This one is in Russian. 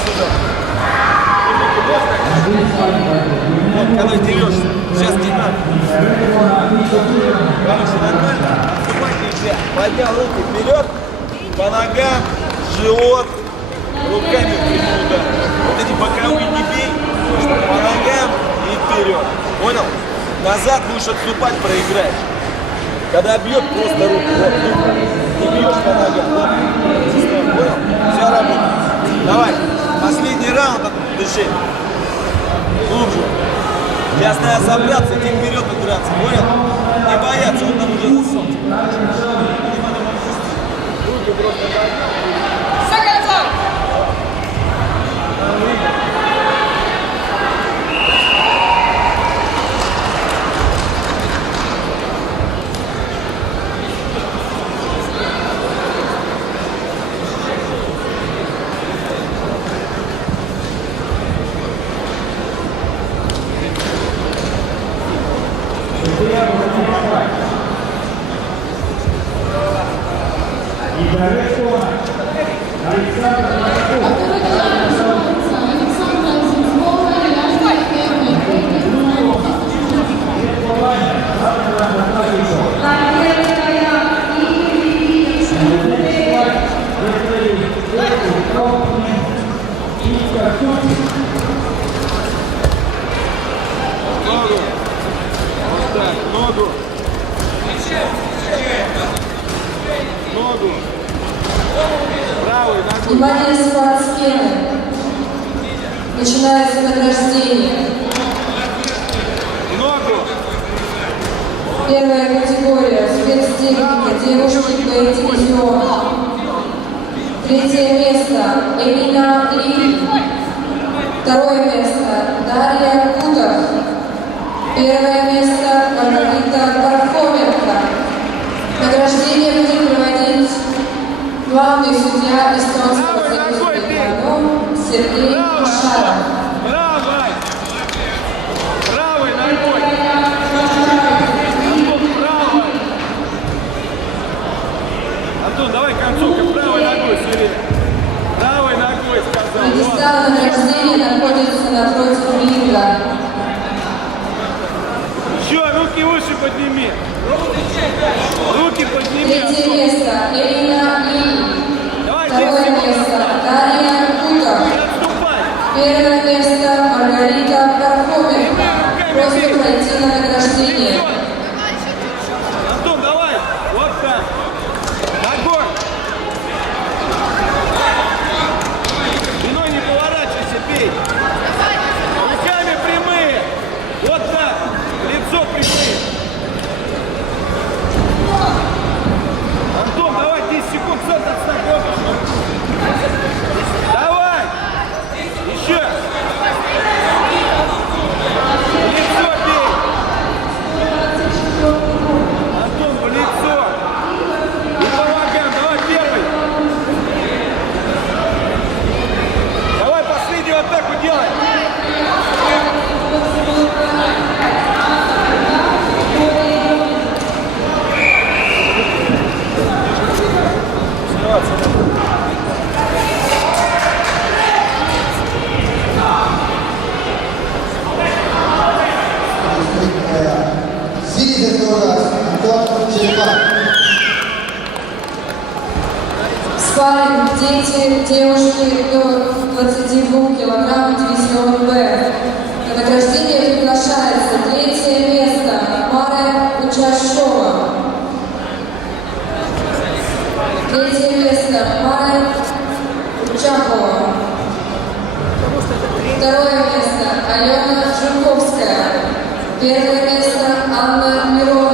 сюда. Вот, когда дерешься. Сейчас не надо. Короче, нормально. Снимать нельзя. Поднял руки вперед, по ногам, живот, руками прямой удар. Вот эти боковые не бей, по ногам и вперед. Понял? Назад будешь отступать, проиграешь. Когда бьет, просто руку. Вот, не бьешь по ногам. Вот. Понял? Вся работа. Давай. Последний раунд, дыши. Глубже. Сейчас надо собраться, идти вперед играться. Понял? Не бояться, он там уже засунул. Руки просто поднял. Ногу. Правый, ногу. Внимание, спортсмены. Начинается награждение. Ногу. Первая категория. Спецтехника. Девушки Б-дивизиона. Третье место. Эмина Ли. Второе место. Дарья Кудов. Первое место. Маргарита Пархоменко. Награждение будет проводить главный судья Эстонского союза Сергей Шаров. Правой! Правой ногой! Антон, давай концовка, правой ногой, Сергей. Правой ногой, сказал. Пьедестал награждения находится напротив ринга. Еще руки выше подними. Руки подними. Третье место. Эмина Ли. Второе место. Дарья Кудов. Первое место. Маргарита Пархоменко. Просьба пройти на награждение. Антон, давай. Вот так. Ногой. Спиной не поворачивайся, бей. Руками прямые. Вот так. Лицо прямые. Антон, давай 10 секунд, центр отстань. Давай! Еще! Лицо бей! Антон, в лицо! И по ногам, давай первый! Давай последнюю атаку делай! Спарринг дети, девушки до 22 килограмм, дивизион Б. На награждение приглашается третье место. Мара Учашова. Третье место. Мара Учахова. Второе место. Алена Жуковская. Первое место. Анна Миронова.